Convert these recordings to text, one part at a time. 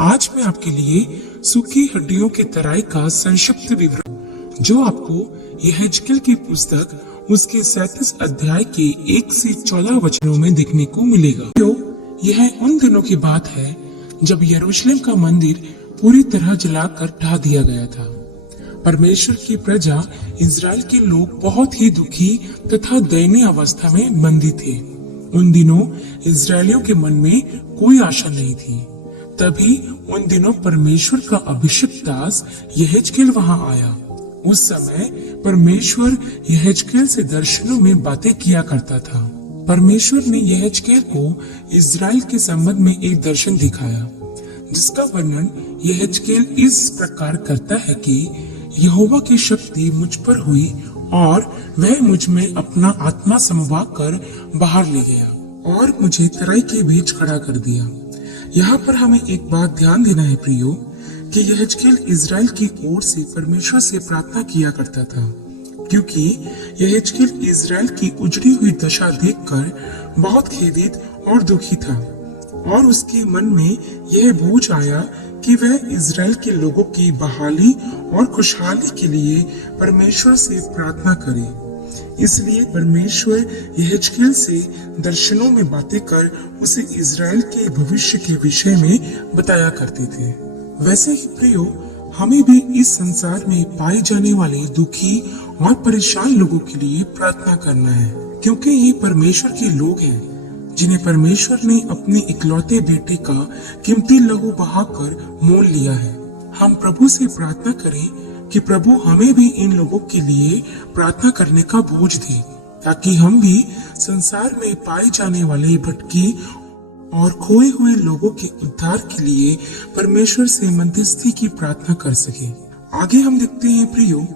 आज मैं आपके लिए सूखी हड्डियों के तराई का संक्षिप्त विवरण जो आपको यहेजकेल की पुस्तक उसके 37 अध्याय के 1 से 14 वचनों में देखने को मिलेगा। यह उन दिनों की बात है जब यरूशलेम का मंदिर पूरी तरह जलाकर ढा दिया गया था। परमेश्वर की प्रजा इज़राइल के लोग बहुत ही दुखी तथा दयनीय अवस्था में बंदी थे। उन दिनों इज़राइलियों के मन में कोई आशा नहीं थी। तभी उन दिनों परमेश्वर का अभिषिक्त दास यहेजकेल वहां आया। उस समय परमेश्वर यहेजकेल से दर्शनों में बातें किया करता था। परमेश्वर ने यहेजकेल को इज़राइल के संबंध में एक दर्शन दिखाया, जिसका वर्णन यहेजकेल इस प्रकार करता है कि यहोवा की शक्ति मुझ पर हुई और वह मुझ में अपना आत्मा समवा कर बाहर ले गया और मुझे तराई के बीच खड़ा कर दिया। यहाँ पर हमें एक बात ध्यान देना है प्रियो, कि यहेजकेल इज़राइल की ओर से परमेश्वर से प्रार्थना किया करता था, क्योंकि यहेजकेल इज़राइल की उजड़ी हुई दशा देखकर बहुत खेदित और दुखी था और उसके मन में यह बोझ आया कि वह इज़राइल के लोगों की बहाली और खुशहाली के लिए परमेश्वर से प्रार्थना करे। इसलिए परमेश्वर यहेजकेल से दर्शनों में बातें कर उसे इज़राइल के भविष्य के विषय में बताया करते थे। वैसे ही प्रियो, हमें भी इस संसार में पाए जाने वाले दुखी और परेशान लोगों के लिए प्रार्थना करना है, क्योंकि ये परमेश्वर के लोग हैं जिन्हें परमेश्वर ने अपने इकलौते बेटे का कीमती लहू बहाकर मोल लिया है। हम प्रभु से प्रार्थना करें कि प्रभु हमें भी इन लोगों के लिए प्रार्थना करने का बोझ दे, ताकि हम भी संसार में पाए जाने वाले भटके और खोए हुए लोगों के उद्धार के लिए परमेश्वर से मध्यस्थी की प्रार्थना कर सके। आगे हम देखते हैं प्रियो,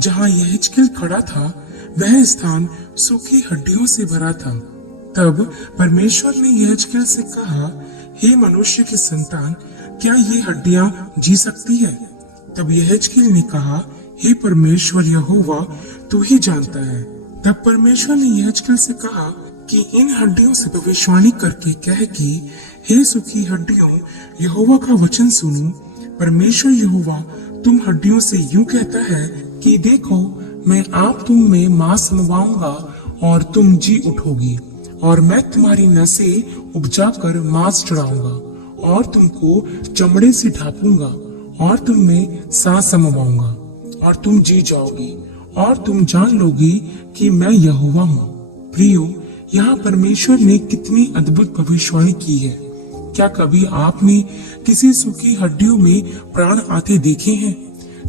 जहाँ यहेजकेल खड़ा था वह स्थान सूखी हड्डियों से भरा था। तब परमेश्वर ने यहेजकेल से कहा, हे मनुष्य के संतान, क्या ये हड्डियां जी सकती है? तब यहेजकेल ने कहा, हे परमेश्वर यहोवा, तू ही जानता है। तब परमेश्वर ने यहेजकेल से कहा कि इन हड्डियों से भविष्यवाणी करके कह कि हे सूखी हड्डियों, यहोवा का वचन सुनो। परमेश्वर यहोवा तुम हड्डियों से यूं कहता है कि देखो, मैं आप तुम में मांस समवाऊंगा और तुम जी उठोगी, और मैं तुम्हारी नसें उपजाकर मांस चढ़ाऊंगा और तुमको चमड़े से ढांपूंगा और तुम में सांस समवाऊंगा और तुम जी जाओगी और तुम जान लोगी कि मैं यहोवा हूँ। प्रियो, यहाँ परमेश्वर ने कितनी अद्भुत भविष्यवाणी की है। क्या कभी आपने किसी सूखी हड्डियों में प्राण आते देखे हैं?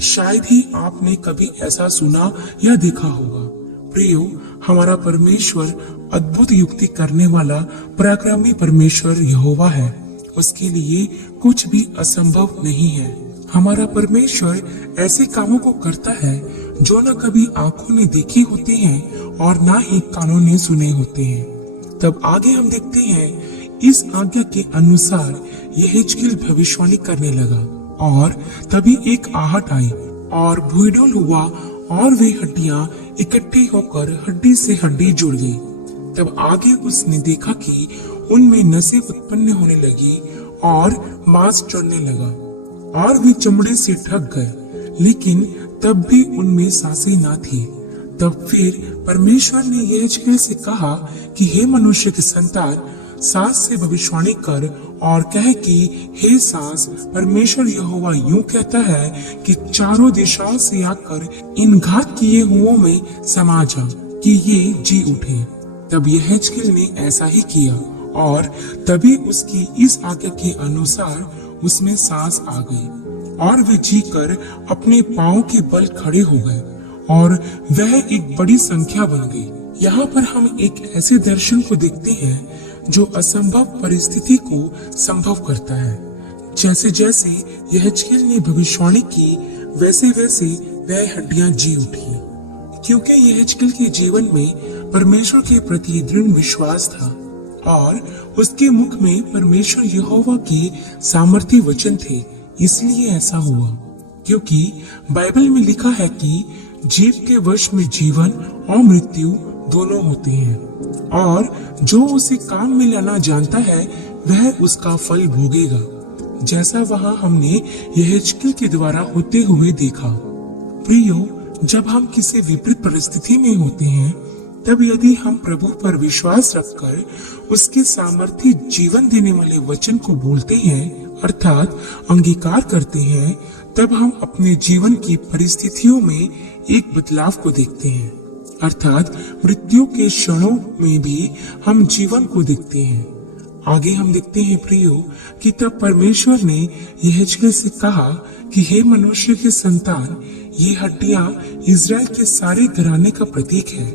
शायद ही आपने कभी ऐसा सुना या देखा होगा। प्रियो, हमारा परमेश्वर अद्भुत युक्ति करने वाला पराक्रमी परमेश्वर यहोवा है। उसके लिए कुछ भी असंभव नहीं है। हमारा परमेश्वर ऐसे कामों को करता है जो न कभी आंखों ने देखे होते हैं और ना ही कानों ने सुने होते हैं। तब आगे हम देखते हैं, इस आज्ञा के अनुसार यहेजकेल भविष्यवाणी करने लगा और तभी एक आहट आई और भूइडोल हुआ और वे हड्डियां इकट्ठी होकर हड्डी से हड्डी जुड़ गई। तब आगे उसने देखा कि उनमें नसें उत्पन्न होने लगी और मांस चढ़ने लगा और वे चमड़े से ढक गए, लेकिन तब भी उनमें सांसें ना थी। तब फिर परमेश्वर ने यहेजकेल से कहा कि हे मनुष्य के संतान, सांस से भविष्यवाणी कर और कह कि हे सांस, परमेश्वर यहोवा यूं कहता है कि चारों दिशाओं से आकर इन घात किए हुओं में समा जा कि ये जी उठे। तब यहेजकेल ने ऐसा ही किया और तभी उसकी इस आज्ञा के अनुसार उसमें सांस आ गई और वे जी कर अपने पांव के बल खड़े हो गए और वह एक बड़ी संख्या बन गई। यहाँ पर हम एक ऐसे दर्शन को देखते हैं जो असंभव परिस्थिति को संभव करता है। जैसे जैसे यहेजकेल ने भविष्यवाणी की, वैसे वैसे वह हड्डियां जी उठी, क्योंकि यहेजकेल के जीवन में परमेश्वर के प्रति दृढ़ विश्वास था और उसके मुख में परमेश्वर यहोवा के सामर्थी वचन थे। इसलिए ऐसा हुआ, क्योंकि बाइबल में लिखा है कि जीव के वश में जीवन और मृत्यु दोनों होते हैं और जो उसे काम में लाना जानता है वह उसका फल भोगेगा। जैसा वहां हमने यहेजकेल के द्वारा होते हुए देखा। प्रियो, जब हम किसी विपरीत परिस्थिति में होते हैं, तब यदि हम प्रभु पर विश्वास रखकर उसके सामर्थ्य जीवन देने वाले वचन को बोलते हैं, अर्थात अंगीकार करते हैं, तब हम अपने जीवन की परिस्थितियों में एक बदलाव को देखते हैं, अर्थात मृत्यु के क्षणों में भी हम जीवन को देखते हैं। आगे हम देखते हैं प्रियो कि तब परमेश्वर ने यहेजकेल से कहा कि हे मनुष्य के संतान, ये हड्डियां इजराइल के सारे घराने का प्रतीक है।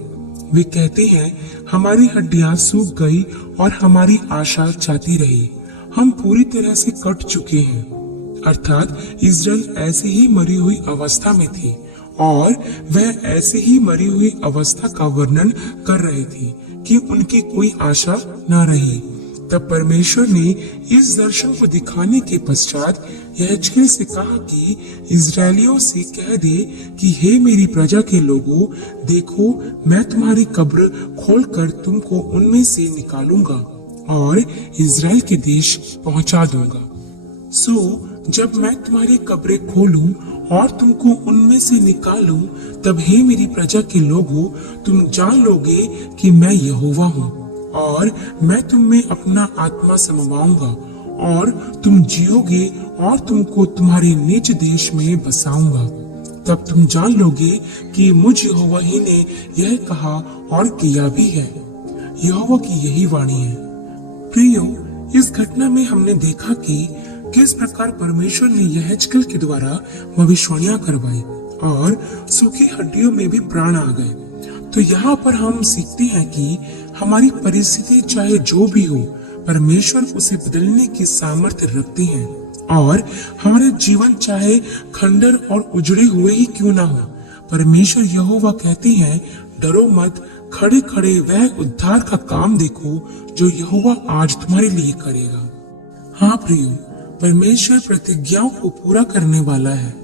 वे कहते हैं, हमारी हड्डियां सूख गई और हमारी आशा जाती रही, हम पूरी तरह से कट चुके हैं। अर्थात इजराइल ऐसे ही मरी हुई अवस्था में थी और वह ऐसे ही मरी हुई अवस्था का वर्णन कर रहे थे कि उनकी कोई आशा न रही। तब परमेश्वर ने इस दर्शन को दिखाने के पश्चात यहेजकेल से कहा कि इजरायलियों से कह दे कि हे मेरी प्रजा के लोगों, देखो मैं तुम्हारी कब्र खोलकर तुमको उनमें से निकालूंगा और इजराइल के देश पहुंचा दूंगा। जब मैं तुम्हारी कब्रें खोलूं और तुमको उनमें से निकालूं, तब हे मेरी प्रजा के लोगों, तुम जान लोगे कि मैं यहोवा हूँ और मैं तुम में अपना आत्मा समवाऊंगा और तुम जियोगे और तुमको तुम्हारे निज देश में बसाऊंगा। तब तुम जान लोगे कि मुझ यहोवा ही ने यह कहा और किया भी है। यहोवा की यही वाणी है। प्रियो, इस घटना में हमने देखा कि किस प्रकार परमेश्वर ने यहेजकेल के द्वारा भविष्यवाणियां करवाई और सूखी हड्डियों में भी प्राण आ गए। तो यहाँ पर हम सीखते हैं कि हमारी परिस्थिति चाहे जो भी हो, परमेश्वर उसे बदलने की सामर्थ्य रखते हैं और हमारे जीवन चाहे खंडर और उजड़े हुए ही क्यों ना हो, परमेश्वर यहोवा कहते हैं, डरो मत, खड़े खड़े वह उद्धार का काम देखो जो यहोवा आज तुम्हारे लिए करेगा। हाँ प्रियो, परमेश्वर प्रतिज्ञाओं को पूरा करने वाला है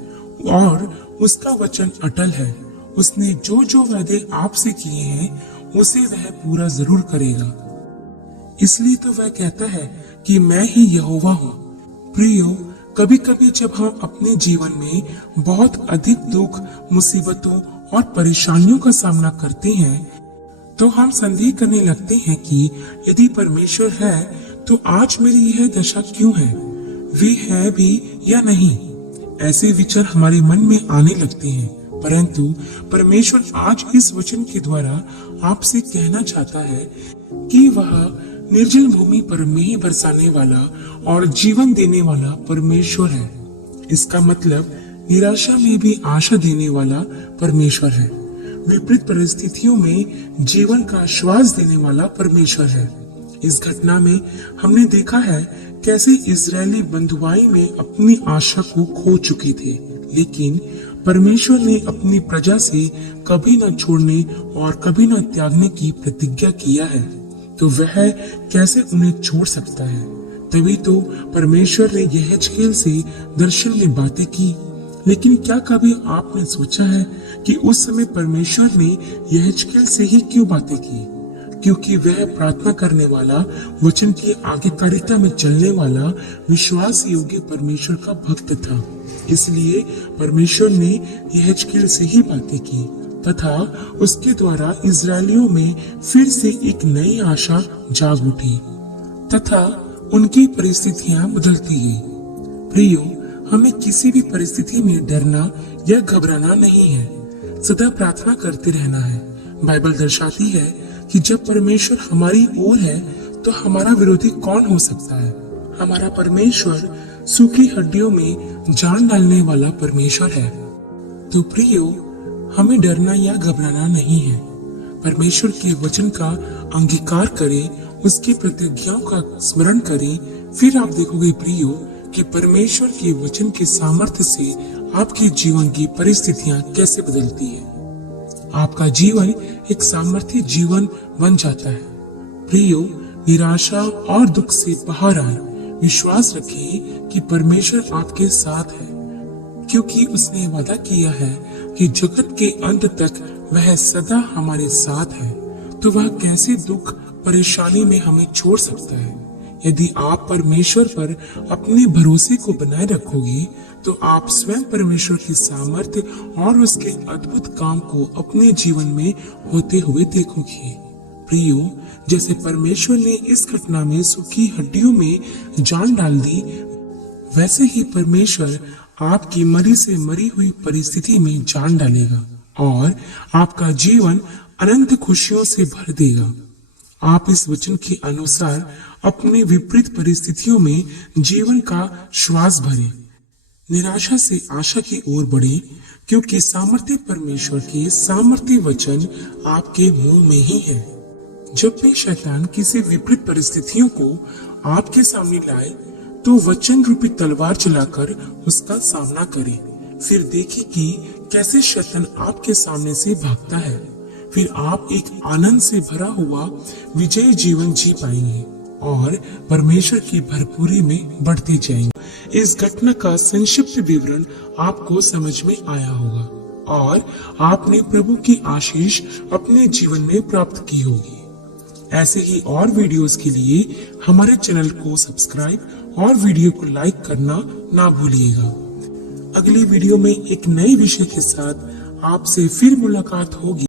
और उसका वचन अटल है। उसने जो जो वादे आपसे किए हैं उसे वह पूरा जरूर करेगा। इसलिए तो वह कहता है कि मैं ही यहोवा हूँ। प्रियो, कभी कभी जब हम अपने जीवन में बहुत अधिक दुख, मुसीबतों और परेशानियों का सामना करते हैं, तो हम संदेह करने लगते हैं कि यदि परमेश्वर है तो आज मेरी यह दशा क्यों है, वे है भी या नहीं। ऐसे विचार हमारे मन में आने लगते हैं, परंतु परमेश्वर आज इस वचन के द्वारा आपसे कहना चाहता है कि वह निर्जल भूमि पर मेंह बरसाने वाला और जीवन देने वाला परमेश्वर है। इसका मतलब निराशा में भी आशा देने वाला परमेश्वर है। विपरीत परिस्थितियों में जीवन का श्वास देने वाला परमेश्वर है। इस घटना में हमने देखा है कैसे इजरायली बंधुआई में अपनी आशा को खो चुके थे, लेकिन परमेश्वर ने अपनी प्रजा से कभी न छोड़ने और कभी न त्यागने की प्रतिज्ञा किया है, तो वह कैसे उन्हें छोड़ सकता है। तभी तो परमेश्वर ने यहेजकेल से दर्शन में बातें की। लेकिन क्या कभी आपने सोचा है कि उस समय परमेश्वर ने यहेजकेल से ही क्यों बातें की? क्योंकि वह प्रार्थना करने वाला, वचन की आज्ञाकारिता में चलने वाला, विश्वास योग्य परमेश्वर का भक्त था। इसलिए परमेश्वर ने यहेजकेल से ही बातें की तथा उसके द्वारा इजरायलियों में फिर से एक नई आशा जाग उठी तथा उनकी परिस्थितियां बदलती गई। प्रियो, हमें किसी भी परिस्थिति में डरना या घबराना नहीं है, सदा प्रार्थना करते रहना है। बाइबल दर्शाती है कि जब परमेश्वर हमारी ओर है तो हमारा विरोधी कौन हो सकता है। हमारा परमेश्वर सूखी हड्डियों में जान डालने वाला परमेश्वर है। तो प्रियो, हमें डरना या घबराना नहीं है। परमेश्वर के वचन का अंगीकार करें, उसकी प्रतिज्ञाओं का स्मरण करें, फिर आप देखोगे प्रियो कि परमेश्वर के वचन के सामर्थ्य से आपके जीवन की परिस्थितियां कैसे बदलती है। आपका जीवन एक सामर्थ्य जीवन बन जाता है। प्रियो, निराशा और दुख से बाहर आए, विश्वास रखें कि परमेश्वर आपके साथ है, क्योंकि उसने वादा किया है कि जगत के अंत तक वह सदा हमारे साथ है। तो वह कैसे दुख परेशानी में हमें छोड़ सकता है? यदि आप परमेश्वर पर अपने भरोसे को बनाए रखोगे तो आप स्वयं परमेश्वर की सामर्थ्य और उसके अद्भुत काम को अपने जीवन में होते हुए देखोगे। प्रियो, जैसे परमेश्वर ने इस घटना में सूखी हड्डियों में जान डाल दी, वैसे ही परमेश्वर आपकी मरी से मरी हुई परिस्थिति में जान डालेगा और आपका जीवन अनंत खुशियों से भर देगा। आप इस वचन के अनुसार अपने विपरीत परिस्थितियों में जीवन का श्वास भरें, निराशा से आशा की ओर बढ़े, क्योंकि सामर्थ्य परमेश्वर के सामर्थ्य वचन आपके मुंह में ही है। जब भी शैतान किसी विपरीत परिस्थितियों को आपके सामने लाए तो वचन रूपी तलवार चलाकर उसका सामना करें। फिर देखें कि कैसे शैतान आपके सामने से भागता है। फिर आप एक आनंद से भरा हुआ विजयी जीवन जी पाएंगे और परमेश्वर की भरपूरी में बढ़ते जाएंगे। इस घटना का संक्षिप्त विवरण आपको समझ में आया होगा और आपने प्रभु की आशीष अपने जीवन में प्राप्त की होगी। ऐसे ही और वीडियोस के लिए हमारे चैनल को सब्सक्राइब और वीडियो को लाइक करना ना भूलिएगा। अगली वीडियो में एक नए विषय के साथ आपसे फिर मुलाकात होगी।